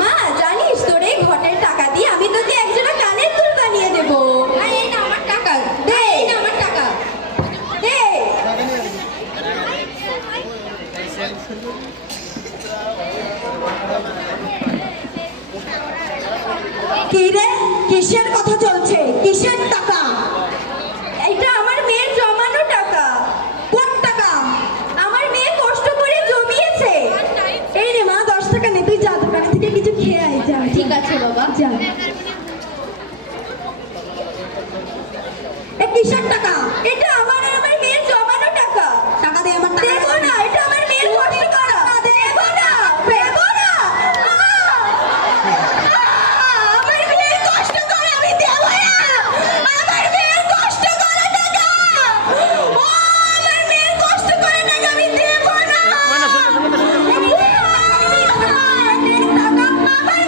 মা জানিস তোর এই ঘটের টাকা দিয়ে আমি তোকে একজোড়া কানের দুল বানিয়ে দেবো। এই না আমার টাকা দে, এই না আমার টাকা দে। কি রে, কিসের কথা চলছে? কিসের টাকা? এটা আমার মেয়ের জমানো টাকা। কোন টাকা? আমার মেয়ে কষ্ট করে জমিয়েছে। এই রে মা 10 টাকা নে, তুই যা দোকান থেকে কিছু খেয়ে আয়। যা। ঠিক আছে বাবা, যা। এ কিসের টাকা? এটা আমার আর আমার মেয়ের জমানো টাকা। টাকা দে আমার টাকা। দেবো না, এটা আমার মেয়ের কষ্ট করা। দেবো না, দেবো না। আমার মেয়ের কষ্ট করে আমি দেবো না। আমার মেয়ের কষ্ট করে টাকা। ও আমার মেয়ের কষ্ট করে টাকা আমি দেবো না। আমার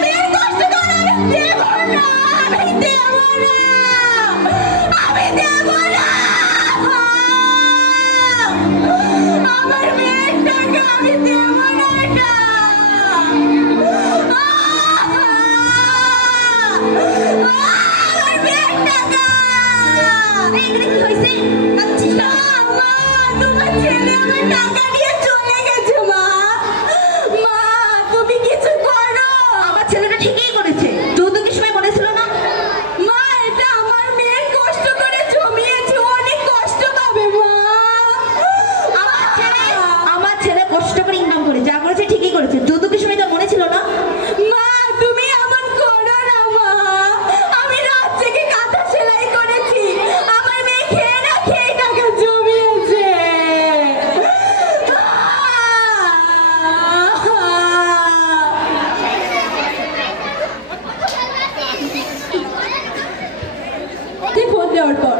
মেয়ের কষ্ট করে আমি দেবো না। আমি দেবো না। আমি দেবো না। আমার মেয়ের টাকা আমি দেবো না। আমার মেয়ের টাকা। এখানে কি হয়েছে? আচ্ছা মা, তোমার ছেলে আমার টাকা নিয়ে চলে গেছে। মা, মা তুমি কিছু করো। আমার ছেলেটা ঠিকই করেছে, যৌতুকের সময় বলেছিল না। মা এটা আমার মেয়ের কষ্ট করে জমিয়েছে, অনেক কষ্ট পাবে। মা আমার ছেলে কষ্ট করে ইনকাম করে যা করেছে ঠিকই করেছে, যৌতুকের সময় তো মনে ছিল না। মা তুমি এমন করো না। মা আমি রাত জেগে কাঁথা সেলাই করেছি, আমার মেয়ে খেয়ে না খেয়ে টাকা জমিয়েছে। তুই ফোন দেওয়ার পর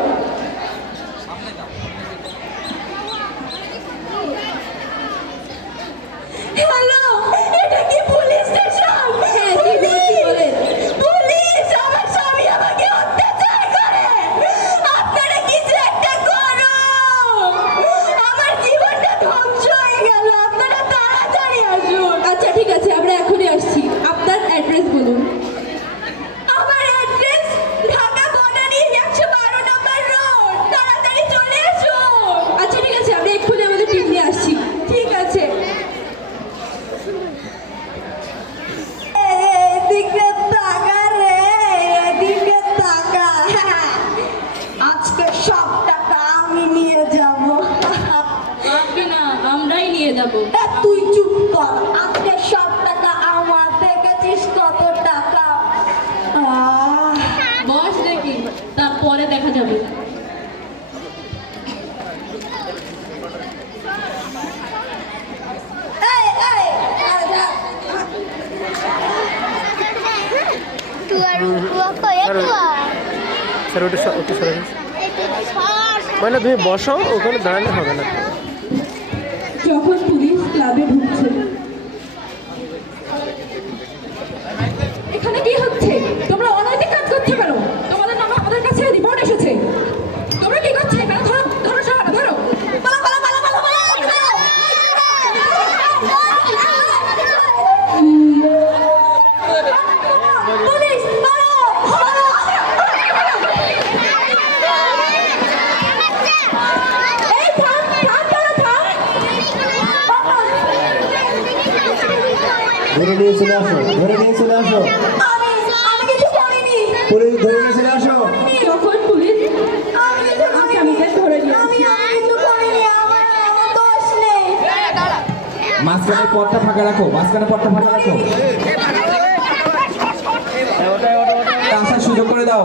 হ্যালো, এটা কি পুলিশ স্টেশন? হ্যাঁ, কি বলেন? পুলিশ, আমার স্বামী আমাকে অত্যাচার করে। আপনারা কিছু একটা করো, আমার জীবনটা ধ্বংস হয়ে গেল। আপনারা তাড়াতাড়ি আসুন। আচ্ছা ঠিক আছে, আমরা এখনই আসছি। আপনার অ্যাড্রেস বলুন। আমার অ্যাড্রেস ঢাকা বনানী 112 নম্বর রোড। তাড়াতাড়ি চলে আসুন। আচ্ছা ঠিক আছে, আমরা এক্ষুনি আমাদের টিম নিয়ে আসছি। ঠিক আছে। এদিকে তাকা রে, এদিকে তাকা। আজকে সব টাকা আমি নিয়ে যাব। আপনি না, আমরাই নিয়ে যাব। তুই চুপ কর। আজকে সব টাকা আমার। দেখেছিস কত টাকা? বস দেখি, তারপরে দেখা যাবে। এই এই স্যার ওটা ওকে সরে মানে তুমি বসো, ওখানে দাঁড়ালে হবে না। যখন পুলিশ ক্লাবে ঢুকছে, এখানে কি হচ্ছে? তোমরা অনৈতিক কাজ করছো কেন? তোমাদের নামে আমাদের কাছে রিপোর্ট এসেছে। তোমরা কি করছো এখানে? ধরো ধরো, সবাই ধরো। পালা পালা পালা পালা পালা। পুলিশ পালাও। এই থাম থাম, পালা থাম। ধরে নিয়ে চলে আসো, ধরে নিয়ে চলে আসো, আমি কিছু করিনি। পুলিশ ধরে নিয়ে চলে আসো। যখন পুলিশ আসামিদের ধরে নিয়েছে, আমার দোষ নেই। মাঝখানে পথটা ফাঁকা রাখো, মাঝখানে পথটা ফাঁকা রাখো। আসার সুযোগ করে দাও,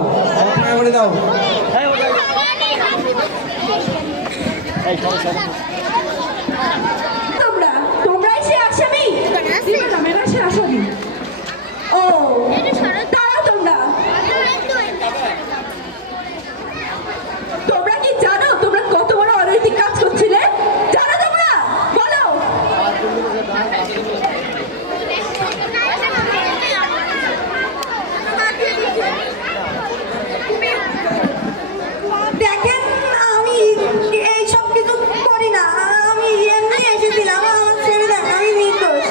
ফাঁকা করে দাও। তোমরা তোমরাই সে আসামি? এরা সে আসামি। ও দাঁড়াও, তোমরা তোমরা কি জানো তোমরা কত বড় অনৈতিক কাজ করছিলে? জানো তোমরা? বলো। দেখেন আমি এইসব কিছু করি না, আমি এমনি এসেছিলাম। আমার ছেড়ে দেন, আমি নির্দোষ।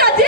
কাজে